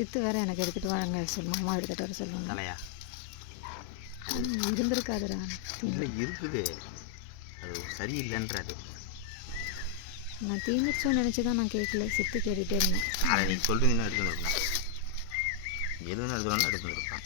சித்து வேற எனக்கு எடுத்துகிட்டு வாங்க சொல்லு, அம்மா எடுத்துகிட்டு வர சொல்லுவாங்க. தலையா இருந்திருக்காதுடா. இல்லை இருக்குது, அது சரியில்லைன்றாரு. நான் தீந்துருச்சோன்னு நினச்சி தான் நான் கேட்கல, சித்து கேட்டுகிட்டே இருந்தேன். அதை நீ சொல்லிட்டு எடுத்துன்னு இருக்கான், எதுன்னு எடுத்துன்னு எடுத்துன்னு இருக்கான்.